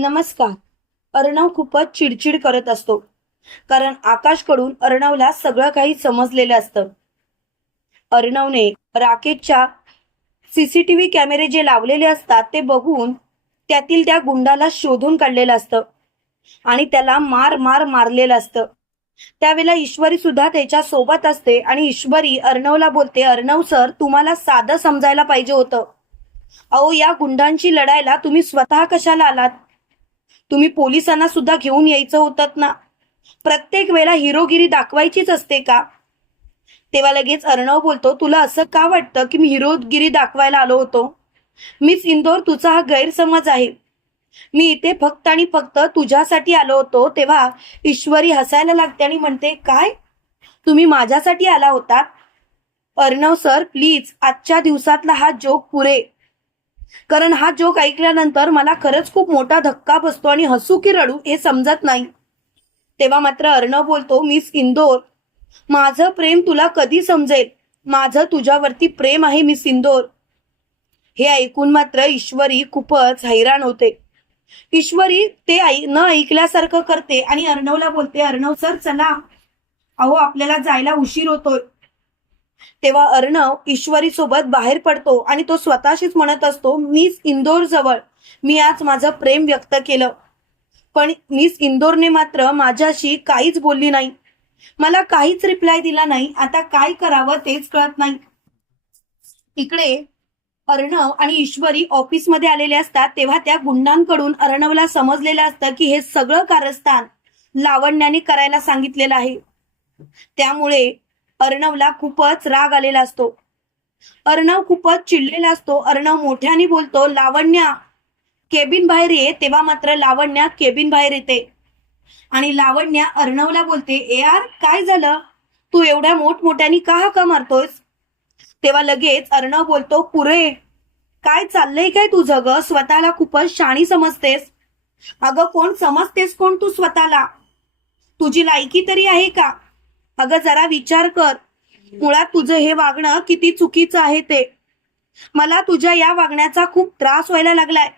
नमस्कार. अर्णव खूपच चिडचिड करत असतो. कारण आकाशकडून अर्णवला सगळं काही समजलेलं असतं. अर्णवने राकेशच्या सीसीटीव्ही कॅमेरे जे लावलेले असतात ते बघून त्यातील त्या गुंडाला शोधून काढलेलं असतं. आणि त्याला मार मार मारलेलं असतं. त्यावेळेला ईश्वरी सुद्धा त्याच्या सोबत असते आणि ईश्वरी अर्णवला बोलते अर्णव सर तुम्हाला साधं समजायला पाहिजे होतं. अहो या गुंडांशी लढायला तुम्ही स्वतः कशाला आलात? तुम्ही पोलिसांना सुद्धा घेऊन यायचं होतं ना? प्रत्येक वेळेला हिरोगिरी दाखवायचीच असते का? तेव्हा लगेच अर्णव बोलतो तुला असं का वाटतं की मी हिरोगिरी दाखवायला आलो होतो? मिस इंदोर तुझा हा गैरसमज आहे. मी इथे फक्त आणि फक्त तुझ्यासाठी आलो होतो तेव्हा ईश्वरी हसायला लागते आणि म्हणते काय? तुम्ही माझ्यासाठी आला होतात? अर्णव सर प्लीज आजच्या दिवसातला हा जोक पुरे. कारण हा जोक ऐकल्यानंतर मला खरंच खूप मोठा धक्का बसतो आणि हसू की रडू हे समजत नाही. तेव्हा मात्र अर्णव बोलतो मिस इंदोर माझं प्रेम तुला कधी समजेल? माझं तुझ्यावरती प्रेम आहे मिस इंदोर. हे ऐकून मात्र ईश्वरी खूपच हैराण होते. ईश्वरी ते ऐ न ऐकल्यासारखं करते आणि अर्णवला बोलते अर्णव सर चला. अहो आपल्याला जायला उशीर होतोय. तेव्हा अर्णव ईश्वरी सोबत बाहेर पडतो आणि तो स्वतःशीच म्हणत असतो मीच इंदोर जवळ. मी आज माझं प्रेम व्यक्त केलं. पण मिस इंदोरने मात्र माझ्याशी काहीच बोलली नाही. मला काहीच रिप्लाय दिला नाही. आता काय करावं तेच कळत नाही. इकडे अर्णव आणि ईश्वरी ऑफिसमध्ये आलेले असतात. तेव्हा त्या गुंडांकडून अर्णवला समजलेलं असतं की हे सगळं कारस्थान लावण्याने करायला सांगितलेलं आहे. त्यामुळे अर्णवला खूपच राग आलेला असतो. अर्णव खूपच चिडलेला असतो. अर्णव मोठ्याने बोलतो लावण्या केबिन बाहेर ये. तेव्हा मात्र लावण्या केबिन बाहेर येते. आणि लावण्या अर्णवला बोलते ए यार काय झालं? तू एवढ्या मोठमोठ्याने का हाका मारतोयस? तेव्हा लगेच अर्णव बोलतो पुरे काय चाललंय काय तुझं ग? स्वतःला खूपच शाणी समजतेस. अगं कोण समजतेस कोण तू स्वतःला? तुझी लायकी तरी आहे का? अगं जरा विचार कर. मुळात तुझं हे वागणं किती चुकीचं आहे ते. मला तुझ्या या वागण्याचा खूप त्रास व्हायला लागलाय.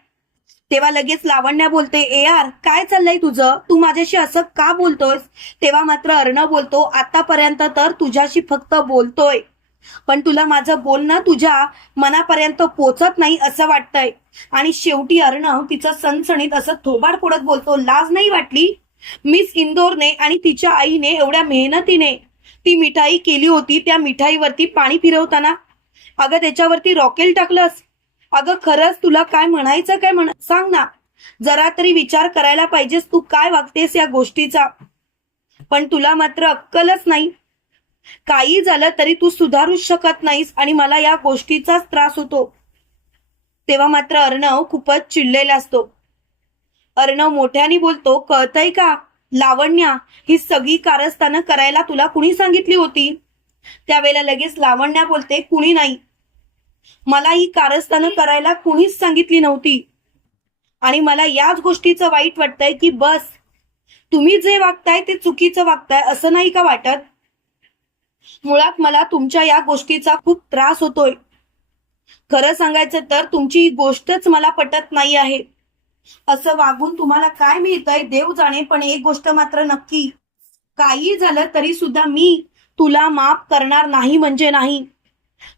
तेव्हा लगेच लावण्या बोलते ए आर काय चाललंय तुझं? तू माझ्याशी असं का बोलतोयस? तेव्हा मात्र अर्ण बोलतो आतापर्यंत तर तुझ्याशी फक्त बोलतोय. पण तुला माझं बोलणं तुझ्या मनापर्यंत पोचत नाही असं वाटतंय. आणि शेवटी अर्ण तिचं सणसणीत असं थोबाड फोडत बोलतो लाज नाही वाटली? मिस इंदोरने आणि तिच्या आईने एवढ्या मेहनतीने ती मिठाई केली होती त्या मिठाईवरती पाणी फिरवताना. अगं त्याच्यावरती रॉकेल टाकलंस. अगं खरंच तुला काय म्हणायचं काय म्हण सांग ना. जरा तरी विचार करायला पाहिजेस तू काय वागतेस या गोष्टीचा. पण तुला मात्र अक्कलच नाही. काही झालं तरी तू सुधारूच शकत नाहीस आणि मला या गोष्टीचाच त्रास होतो. तेव्हा मात्र अर्णव खूपच चिडलेला असतो. अर्णव मोठ्याने बोलतो कळतय का? लावण्या ही सगळी कारस्थानं करायला तुला कुणी सांगितली होती? त्यावेळेला लगेच लावण्या बोलते कुणी नाही. मला ही कारस्थानं करायला कुणीच सांगितली नव्हती. आणि मला याच गोष्टीचं वाईट वाटतंय की बस तुम्ही जे वागताय ते चुकीचं वागताय असं नाही का वाटत? मुळात मला तुमच्या या गोष्टीचा खूप त्रास होतोय. खरं सांगायचं तर तुमची ही गोष्टच मला पटत नाही आहे. असं वागून तुम्हाला काय मिळतंय? देव जाणे पण एक गोष्ट मात्र नक्की. काही झालं तरी सुद्धा मी तुला माफ करणार नाही म्हणजे नाही.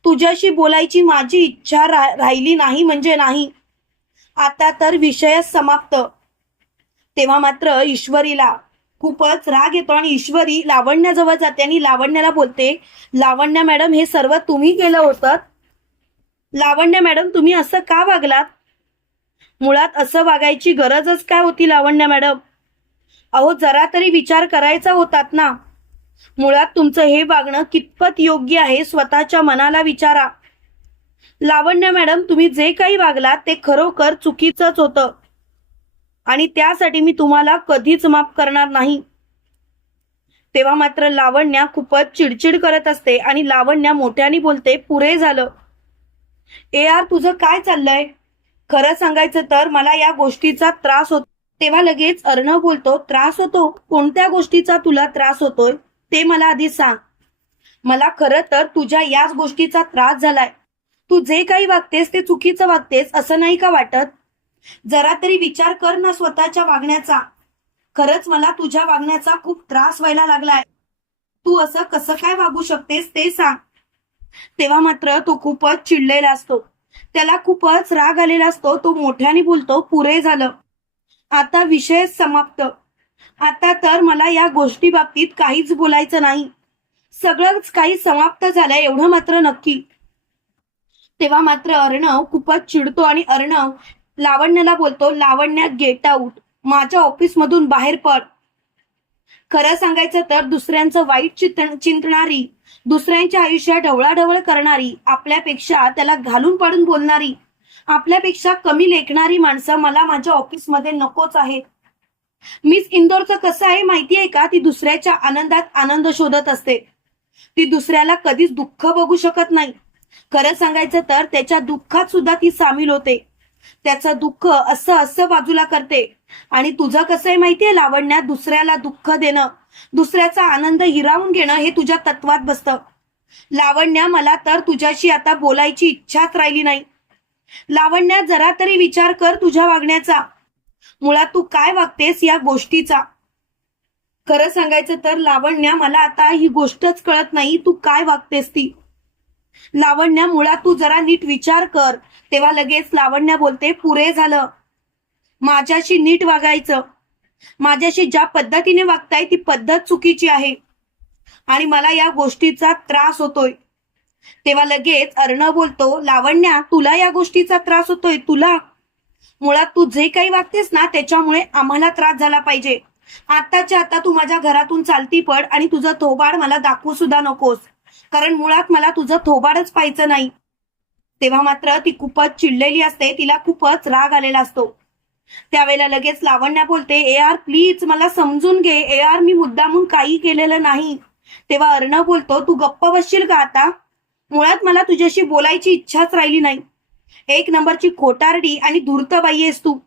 तुझ्याशी बोलायची माझी इच्छा राहिली नाही म्हणजे नाही. आता तर विषयच समाप्त. तेव्हा मात्र ईश्वरीला खूपच राग येतो आणि ईश्वरी लावण्याजवळ जाते आणि लावण्याला बोलते लावण्या मॅडम हे सर्व तुम्ही केलं होतं. लावण्या मॅडम तुम्ही असं का वागलात? मुळात असं वागायची गरजच काय होती लावण्या मॅडम? अहो जरा तरी विचार करायचा होतात ना. मुळात तुमचं हे वागणं कितपत योग्य आहे स्वतःच्या मनाला विचारा. लावण्य मॅडम तुम्ही जे काही वागलात ते खरोखर चुकीचंच होतं. आणि त्यासाठी मी तुम्हाला कधीच माफ करणार नाही. तेव्हा मात्र लावण्या खूपच चिडचिड करत असते आणि लावण्या मोठ्याने बोलते पुरे झालं. ए आर तुझं काय चाललंय? खरं सांगायचं तर मला या गोष्टीचा त्रास होतो. तेव्हा लगेच अर्णव बोलतो त्रास होतो? कोणत्या गोष्टीचा तुला त्रास होतोय? ते मला आधी सांग. मला खरं तर तुझ्या याच गोष्टीचा त्रास झालाय. तू जे काही वागतेस ते चुकीचं वागतेस असं नाही का वाटत? जरा तरी विचार कर ना स्वतःच्या वागण्याचा. खरंच मला तुझ्या वागण्याचा खूप त्रास व्हायला लागलाय. तू असं कसं काय वागू शकतेस ते सांग. तेव्हा मात्र तो खूपच चिडलेला असतो. त्याला खूपच राग आलेला असतो. तो मोठ्याने बोलतो पुरे झालं. आता विषय समाप्त. आता तर मला या गोष्टी बाबतीत काहीच बोलायचं नाही. सगळंच काही समाप्त झालंय एवढं मात्र नक्की. तेव्हा मात्र अर्णव खूपच चिडतो आणि अर्णव लावण्याला बोलतो लावण्या गेट आऊट माझ्या ऑफिसमधून बाहेर पड. खरं सांगायचं तर दुसऱ्यांचं वाईट चिंतणारी दुसऱ्यांच्या आयुष्यात ढवळाढवळ करणारी आपल्यापेक्षा त्याला घालून पाडून बोलणारी आपल्यापेक्षा कमी लेखणारी माणसं मला माझ्या ऑफिसमध्ये नकोच आहेत. मिस इंदोरचं कसं आहे माहिती आहे का? ती दुसऱ्याच्या आनंदात आनंद शोधत असते. ती दुसऱ्याला कधीच दुःख बघू शकत नाही. खरं सांगायचं तर त्याच्या दुःखात सुद्धा ती सामील होते. त्याचं दुःख असं असं बाजूला करते. आणि तुझं कसं आहे माहितीये? लावण्यात दुसऱ्याला दुःख देणं. दुसऱ्याचा आनंद हिरावून घेणं हे तुझ्या तत्वात बसतं. लावण्या मला तर तुझ्याशी आता बोलायची इच्छाच राहिली नाही. लावण्या जरा तरी विचार कर तुझ्या वागण्याचा. मुळात तू काय वागतेस या गोष्टीचा? खरं सांगायचं तर लावण्या मला आता ही गोष्टच कळत नाही तू काय वागतेस ती? लावण्या मुळात तू जरा नीट विचार कर. तेव्हा लगेच लावण्या बोलते पुरे झालं. माझ्याशी नीट वागायचं. माझ्याशी ज्या पद्धतीने वागताय ती पद्धत चुकीची आहे. आणि मला या गोष्टीचा त्रास होतोय. तेव्हा लगेच अर्णव बोलतो लावण्या तुला या गोष्टीचा त्रास होतोय तुला. मुळात तू जे काही वागतेस ना त्याच्यामुळे आम्हाला त्रास झाला पाहिजे. आताच्या आता तू माझ्या घरातून चालती पड आणि तुझं थोबाड मला दाखवू सुद्धा नकोस. कारण मुळात मला तुझं थोबाडच पाहायचं नाही. तेव्हा मात्र ती खूपच चिडलेली असते तिला खूपच राग आलेला असतो. त्यावेळेला लगेच लावण्या बोलते ए आर प्लीज मला समजून घे. ए आर मी मुद्दामून काही केलेलं नाही. तेव्हा अर्णव बोलतो तू गप्प बसशील का आता? मुळात मला तुझ्याशी बोलायची इच्छाच राहिली नाही. एक नंबरची खोटारडी आणि धूर्त बाई आहेस तू.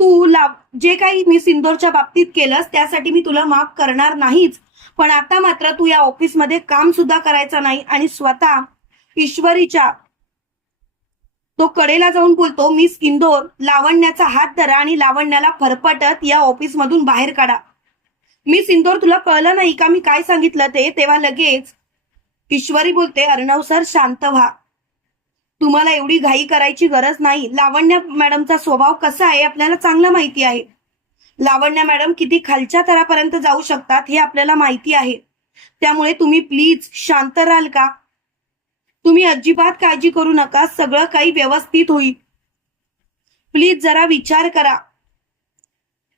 तू लाव जे काही मी सिंदोरच्या बाबतीत केलंस त्यासाठी मी तुला माफ करणार नाहीच. पण आता मात्र तू या ऑफिसमध्ये काम सुद्धा करायचं नाही आणि स्वतः ईश्वरीच्या तो कडेला जाऊन बोलतो मिस इंदोर लावण्याचा हात धरा आणि लावण्याला फरफटत या ऑफिस मधून बाहेर काढा. मिस इंदोर तुला कळलं नाही का? मी काय सांगितलं ते? तेव्हा लगेच. ईश्वरी बोलते अर्णव सर शांत व्हा. तुम्हाला एवढी घाई करायची गरज नाही. लावण्या मॅडमचा स्वभाव कसा आहे आपल्याला चांगलं माहिती आहे. लावण्य मॅडम किती खालच्या थरापर्यंत जाऊ शकतात हे आपल्याला माहिती आहे. त्यामुळे तुम्ही प्लीज शांत राहाल का? तुम्ही अजिबात काळजी करू नका. सगळं काही व्यवस्थित होईल. प्लीज जरा विचार करा.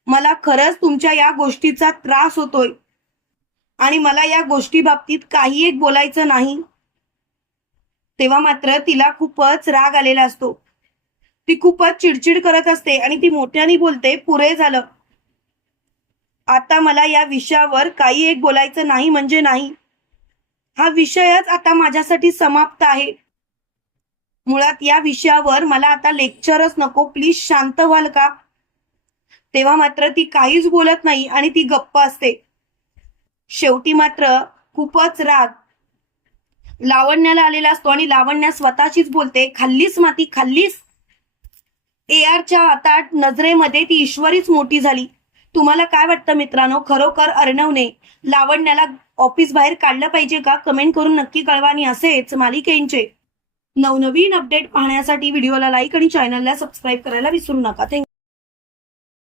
मला खरंच तुमच्या या गोष्टीचा त्रास होतोय. आणि मला या गोष्टी बाबतीत काही एक बोलायचं नाही. तेव्हा मात्र तिला खूपच राग आलेला असतो. ती खूपच चिडचिड करत असते आणि ती मोठ्याने बोलते पुरे झालं. आता मला या विषयावर काही एक बोलायचं नाही म्हणजे नाही. हा विषयच आता माझ्यासाठी समाप्त आहे. मुळात या विषयावर मला आता लेक्चरच नको प्लीज शांत व्हाल का? तेव्हा मात्र ती काहीच बोलत नाही आणि ती गप्प असते. शेवटी मात्र खूपच राग. लावण्याला आलेला असतो आणि लावण्या स्वतःचीच बोलते. खाल्लीस माती खाल्लीस? ए आरच्या आता नजरेमध्ये ती ईश्वरीच मोठी झाली. तुम्हाला काय वाटतं मित्रांनो? खरोखर अर्णवने लावण्याला ऑफिस बाहेर काढलं पाहिजे का? कमेंट करून नक्की कळवा आणि असेच मालिकेंचे नवनवीन अपडेट पाहण्यासाठी व्हिडिओला लाईक आणि चॅनलला सबस्क्राईब करायला विसरू नका. थँक्यू